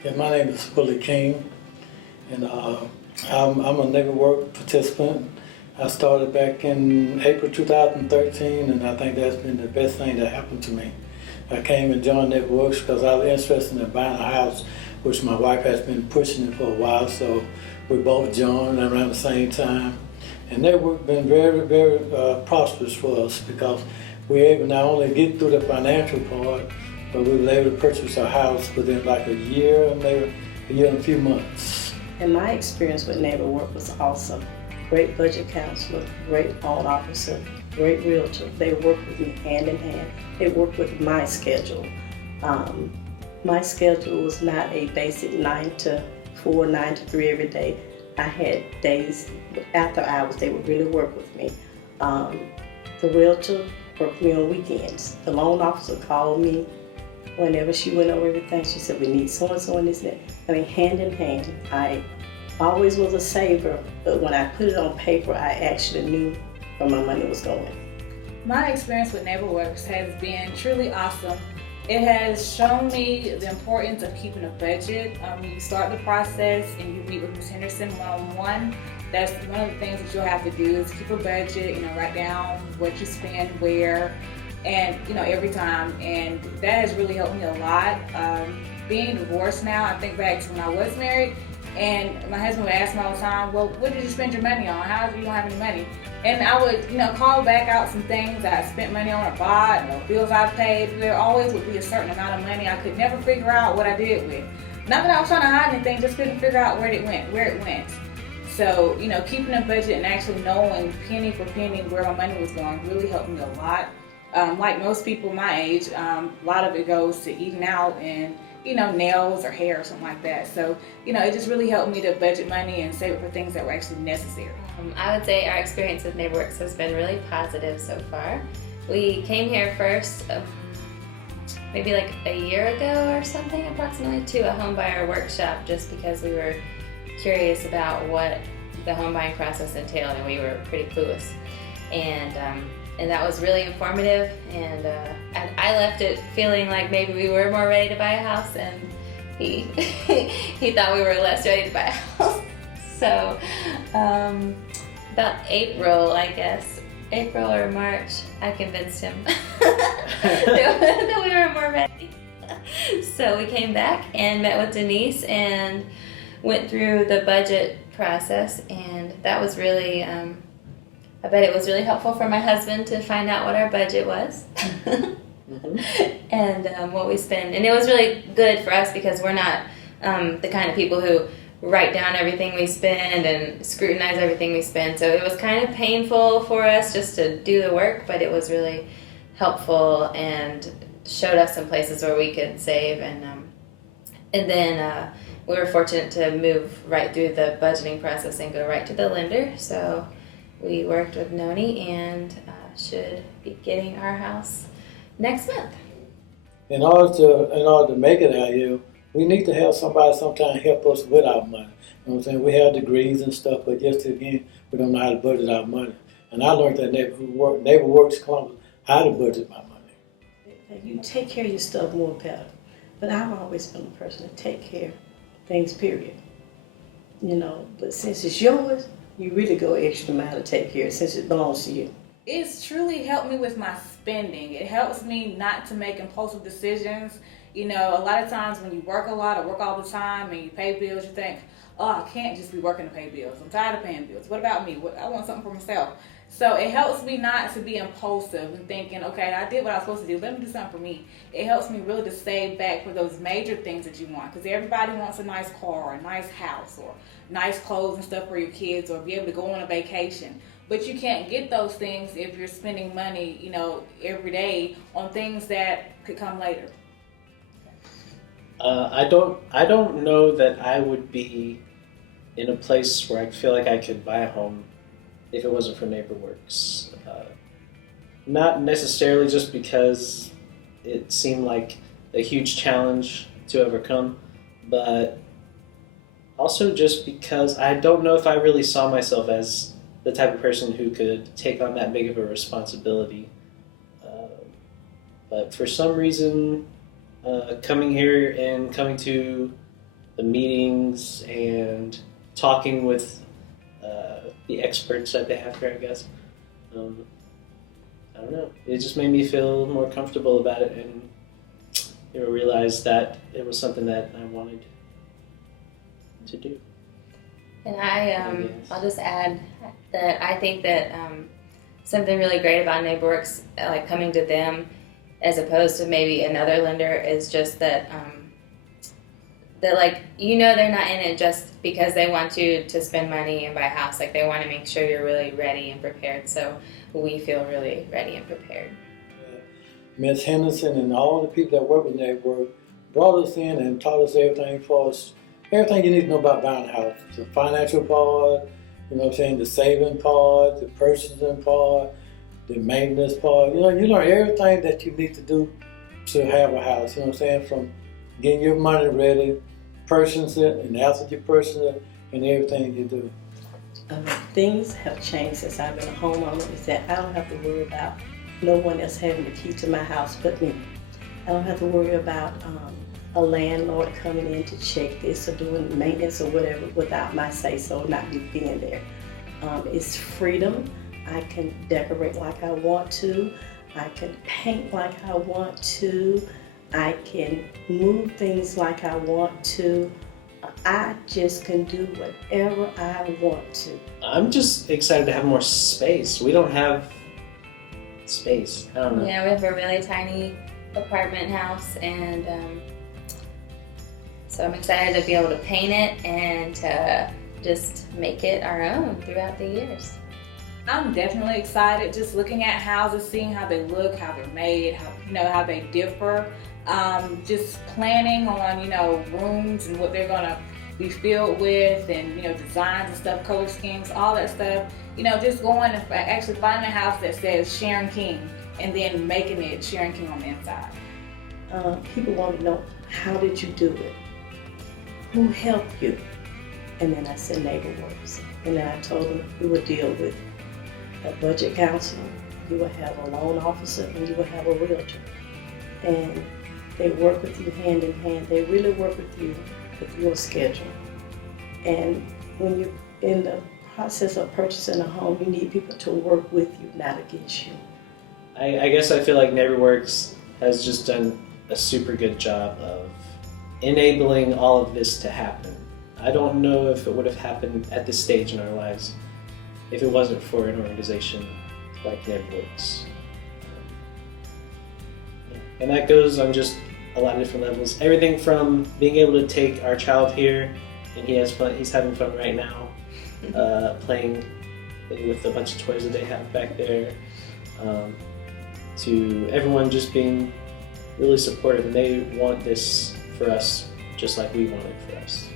Okay, my name is Willie King, and I'm a NeighborWorks participant. I started back in April 2013, and I think that's been the best thing that happened to me. I came and joined NeighborWorks because I was interested in buying a house, which my wife has been pushing it for a while, so we both joined around the same time. And NeighborWorks been very prosperous for us because we were able not only get through the financial part, but we were able to purchase a house within like a year, maybe a year and a few months. And my experience with NeighborWorks was awesome. Great budget counselor, great loan officer, great realtor. They worked with me hand in hand. They worked with my schedule. My schedule was not a basic 9 to 4, 9 to 3 every day. I had days after hours they would really work with me. The realtor worked me on weekends. The loan officer called me whenever she went over everything. She said, we need so-and-so and this and that. I mean, hand in hand. I always was a saver, but when I put it on paper, I actually knew where my money was going. My experience with NeighborWorks has been truly awesome. It has shown me the importance of keeping a budget. When you start the process and you meet with Ms. Henderson one-on-one, that's one of the things that you'll have to do is keep a budget, write down what you spend, where, and every time, and that has really helped me a lot. Being divorced now, I think back to when I was married, and my husband would ask me all the time, well, what did you spend your money on? How do you don't have any money? And I would, call back out some things that I spent money on or bought, bills I paid. There always would be a certain amount of money I could never figure out what I did with. Not that I was trying to hide anything, just couldn't figure out where it went. So, keeping a budget and actually knowing penny for penny where my money was going really helped me a lot. Like most people my age, a lot of it goes to eating out and, nails or hair or something like that. So, it just really helped me to budget money and save it for things that were actually necessary. I would say our experience with NeighborWorks has been really positive so far. We came here first maybe like a year ago or something approximately to a home buyer workshop just because we were curious about what the home buying process entailed and we were pretty clueless. And that was really informative, and I left it feeling like maybe we were more ready to buy a house, and he he thought we were less ready to buy a house. So about April or March, I convinced him that we were more ready. So we came back and met with Denise and went through the budget process, and that was really I bet it was really helpful for my husband to find out what our budget was and what we spend. And it was really good for us because we're not the kind of people who write down everything we spend and scrutinize everything we spend. So it was kind of painful for us just to do the work, but it was really helpful and showed us some places where we could save. And then we were fortunate to move right through the budgeting process and go right to the lender. So we worked with Noni and should be getting our house next month. In order to make it out here, we need to have somebody sometimes help us with our money. You know what I'm saying? We have degrees and stuff, but just again, we don't know how to budget our money. And I learned that NeighborWorks Columbus how to budget my money. You take care of your stuff more better. But I've always been a person to take care of things, period. But since it's yours, you really go extra mile to take care of it since it belongs to you. It's truly helped me with my spending. It helps me not to make impulsive decisions. A lot of times when you work a lot or work all the time and you pay bills, you think, oh, I can't just be working to pay bills. I'm tired of paying bills. What about me? I want something for myself. So it helps me not to be impulsive and thinking, okay, I did what I was supposed to do. Let me do something for me. It helps me really to save back for those major things that you want, because everybody wants a nice car or a nice house or nice clothes and stuff for your kids or be able to go on a vacation. But you can't get those things if you're spending money, every day on things that could come later. I don't know that I would be in a place where I feel like I could buy a home if it wasn't for NeighborWorks. Not necessarily just because it seemed like a huge challenge to overcome, but also just because I don't know if I really saw myself as the type of person who could take on that big of a responsibility. But for some reason, coming here and coming to the meetings and talking with the experts that they have here, I guess. I don't know. It just made me feel more comfortable about it, and realize that it was something that I wanted to do. And I'll just add that I think that something really great about NeighborWorks, like coming to them as opposed to maybe another lender, is just that that like they're not in it just because they want you to spend money and buy a house. Like they want to make sure you're really ready and prepared. So we feel really ready and prepared. Ms. Henderson and all the people that work with NeighborWorks brought us in and taught us everything for us. Everything you need to know about buying a house. The financial part, the saving part, the purchasing part, the maintenance part. You learn everything that you need to do to have a house. From getting your money ready, purchasing it, and after you purchase it, and everything you do. Things have changed since I've been a homeowner, is that I don't have to worry about no one else having the key to my house but me. I don't have to worry about a landlord coming in to check this or doing maintenance or whatever without my say-so, not me being there. It's freedom. I can decorate like I want to. I can paint like I want to. I can move things like I want to. I just can do whatever I want to. I'm just excited to have more space. We don't have space. I don't know. Yeah, we have a really tiny apartment house, and so I'm excited to be able to paint it and to just make it our own throughout the years. I'm definitely excited just looking at houses, seeing how they look, how they're made, how they differ. Just planning on, rooms and what they're gonna be filled with, and, designs and stuff, color schemes, all that stuff. Just going and actually finding a house that says Sharon King and then making it Sharon King on the inside. People want to know, how did you do it? Who helped you? And then I said NeighborWorks. And then I told them we would deal with a budget counselor, you will have a loan officer, and you will have a realtor. And they work with you hand in hand. They really work with you with your schedule. And when you're in the process of purchasing a home, you need people to work with you, not against you. I guess I feel like NeighborWorks has just done a super good job of enabling all of this to happen. I don't know if it would have happened at this stage in our lives if it wasn't for an organization like NeighborWorks. And that goes on just a lot of different levels. Everything from being able to take our child here, and he has fun. He's having fun right now, playing with a bunch of toys that they have back there. To everyone just being really supportive, and they want this for us just like we want it for us.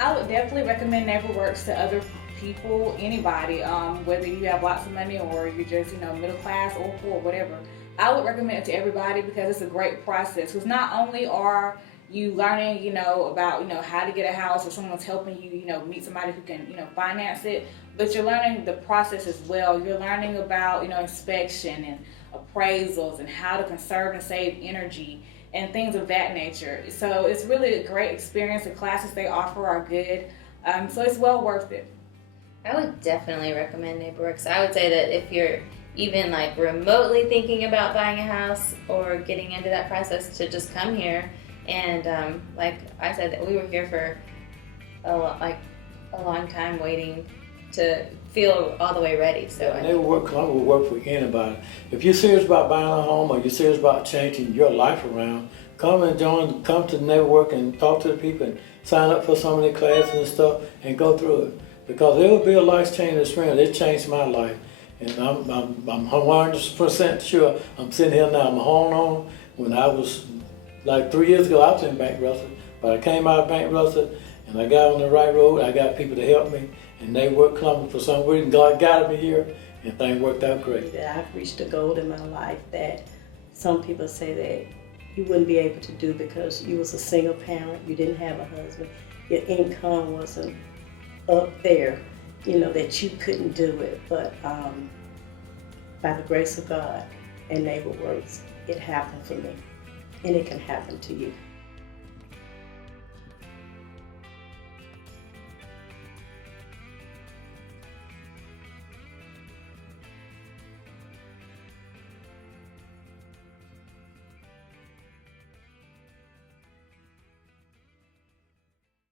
I would definitely recommend NeighborWorks to other people, anybody, whether you have lots of money or you're just, middle class or poor, whatever. I would recommend it to everybody because it's a great process. Because not only are you learning, about, how to get a house, or someone's helping you, meet somebody who can, finance it, but you're learning the process as well. You're learning about, inspection and appraisals and how to conserve and save energy and things of that nature. So it's really a great experience. The classes they offer are good. So it's well worth it. I would definitely recommend NeighborWorks. I would say that if you're even like remotely thinking about buying a house or getting into that process, to just come here. And like I said, that we were here for a long time waiting to feel all the way ready. So NeighborWorks will work for anybody. If you're serious about buying a home or you're serious about changing your life around, come to NeighborWorks and talk to the people and sign up for some of their classes and stuff and go through it. Because it will be a life-changing experience. It changed my life. And I'm 100% sure. I'm sitting here now. I'm a homeowner. When I was, like 3 years ago, I was in bankruptcy. But I came out of bankruptcy and I got on the right road. I got people to help me. And they worked Columbus for some reason. God guided me here and things worked out great. I've reached a goal in my life that some people say that you wouldn't be able to do because you was a single parent, you didn't have a husband, your income wasn't up there, that you couldn't do it. But by the grace of God and NeighborWorks, it happened for me. And it can happen to you.